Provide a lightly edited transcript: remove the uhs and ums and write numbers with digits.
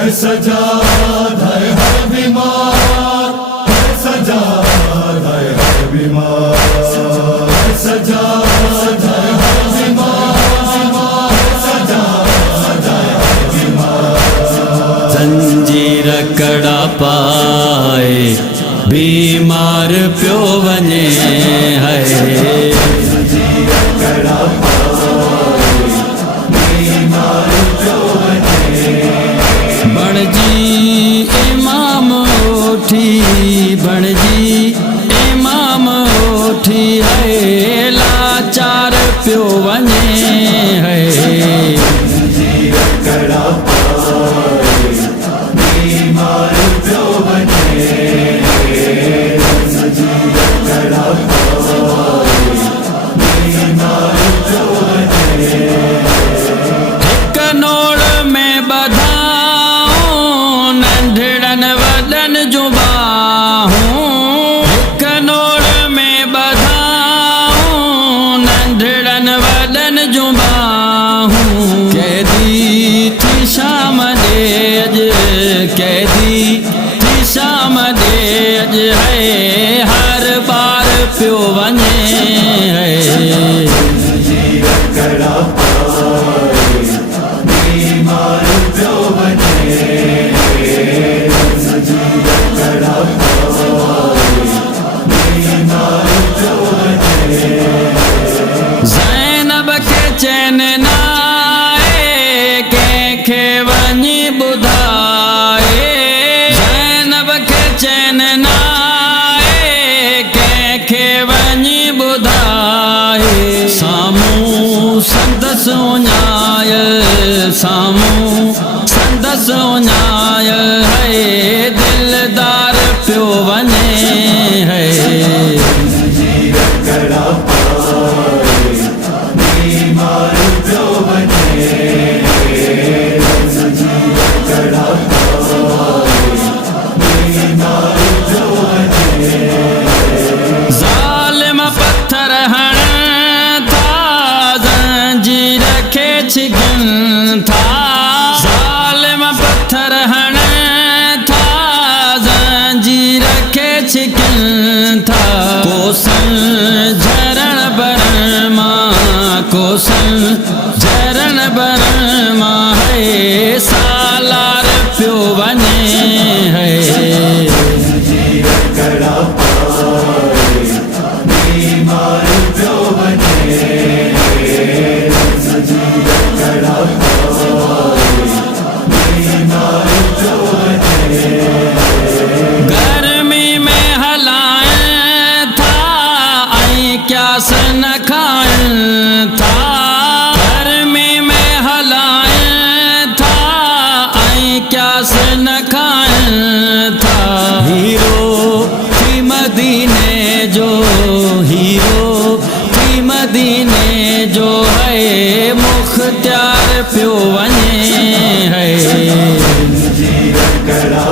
है सजाद है हर बीमार, है सजाद है हर बीमार, है सजाद है हर बीमार, है सजाद है हर बीमार। जंजीर कड़ा पाए बीमार प्यो वने है, जंजीर कड़ा पाए बीमार प्यो वने। बणजी इमाम उठी, बणजी इमाम उठी है, लाचार प्यो वने है। जंजीर कड़ा पाए बीमार प्यो वने, जंजीर कड़ा पाए बीमार प्यो वने। हिक नोड़ में बधाऊं नंढड़न वॾन जूं बाहूं, हिक नोड़ में बधाऊं नंढड़न वॾन जूं बाहूं। कैदी थी शाम ॾे अॼु, कैदी थी शाम ॾे अॼु है, हर बार पियो वञे है। जंजीर कड़ा पाए बीमार प्यो वने, जंजीर कड़ा पाए बीमार प्यो वने। ज़ैनब के चैन नाए कंहिंखे वञी ॿुधाए, ज़ैनब के चैन नाए कंहिंखे वञी ॿुधाए। साम्हूं संदसि उञायल, साम्हूं संदसि उञायल है, दिलदार पियो वञे है। जंजीर कड़ा पाए बीमार प्यो वने, जंजीर कड़ा पाए बीमार प्यो वने। ज़ालिम पत्थर हणन था, ज़ंजीर खे छिगन था, ज़ालिम पत्थर हणन था, ज़ंजीर खे छिगन था। कोसन झरण बरण मां, कोसन झरण बरण मां है, सालार पियो वञे है। जंजीर कड़ा पाए बीमार प्यो वने, जंजीर कड़ा पाए बीमार प्यो वने। गर्मी में हलाएं था आई क्यास न खाएं था, गर्मी में हलाएं था आई क्यास न खाएं था। हीरो थी मदीने जो, हीरो थी मदीने जो है, मुख्तियार पियो वञे है। जंजीर कड़ा